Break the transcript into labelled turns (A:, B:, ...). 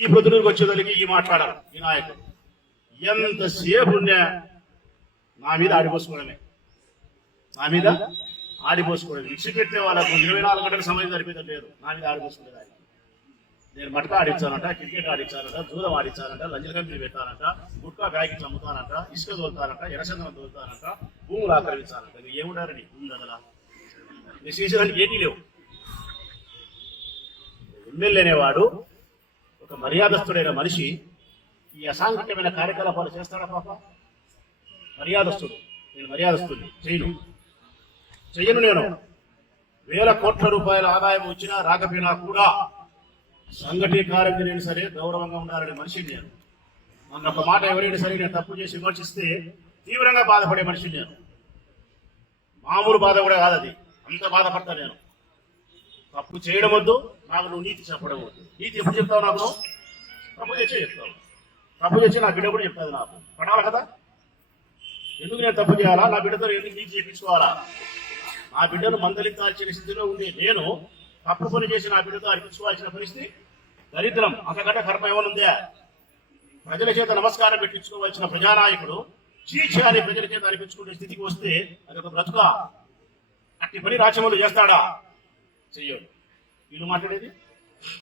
A: ఈ పొద్దునూరుకు వచ్చేదానికి ఈ మాట్లాడారు ఈ నాయకుడు ఎంతసేపు ఉన్నా నా మీద ఆడిపోసుకోవడమే నా మీద ఆడిపోసుకోవడం ఇచ్చి పెట్టే వాళ్ళకు ఇరవై నాలుగు గంటల సమయం సరిపోతుంది లేదు. నా మీద ఆడిపోసుకునే దానికి నేను మటక ఆడించానంట క్రికెట్ ఆడించానంట దూరం ఆడించానంట లంజల కంపెనీ పెట్టానంట గుట్కా ప్యాకెట్లు అమ్ముతానంట ఇసుక తోలుతానంట ఎర్రచందనం తోలుతానంట భూములు ఆక్రమించాలంట. మీరు ఏముంటారు నీ అదలా కదలా మీరు చేసేదానికి ఏమీ లేవు. ఎమ్మెల్యేనేవాడు ఒక మర్యాదస్తుడైన మనిషి ఈ అసాంఘికమైన కార్యకలాపాలు చేస్తాడా పాప? మర్యాదస్తుడు. నేను మర్యాదస్తుడిని. చేయను. చెయ్యను నేను. వేల కోట్ల రూపాయల ఆదాయం వచ్చినా రాకపోయినా కూడా సంఘటీకారంగా నేను సరే గౌరవంగా ఉండాలనే మనిషిని నేను. మొన్న ఒక మాట ఎవరైనా సరే నేను తప్పు చేసి విమర్శిస్తే తీవ్రంగా బాధపడే మనిషిని నేను. మామూలు బాధ కూడా కాదు అది అంత బాధపడతా నేను. తప్పు చేయడం వద్దు నాకు నువ్వు నీతి చెప్పడం వద్దు నీతి ఎప్పుడు చెప్తావు నాకు తప్పు చేసి చెప్తావు. తప్పు చేసి నా బిడ్డ కూడా చెప్తాది నాకు. పడాలి కదా? ఎందుకు నేను తప్పు చేయాలా? నా బిడ్డతో ఎందుకు నీతి చేయించుకోవాలా నా బిడ్డను మందలించాల్సిన స్థితిలో ఉండే నేను తప్పు పని చేసి నా బిడ్డతో అనిపించుకోవాల్సిన పరిస్థితి దరిద్రం. అంతకంటే కర్మ ఏమనుందా ప్రజల చేత నమస్కారం పెట్టించుకోవాల్సిన ప్రజానాయకుడు చీచి అని ప్రజల చేత అనిపించుకునే స్థితికి వస్తే అది ఒక బ్రతుక? అట్టి పని రాచములు చేస్తాడా? చెయ్యడు వీళ్ళు మాట్లాడేది?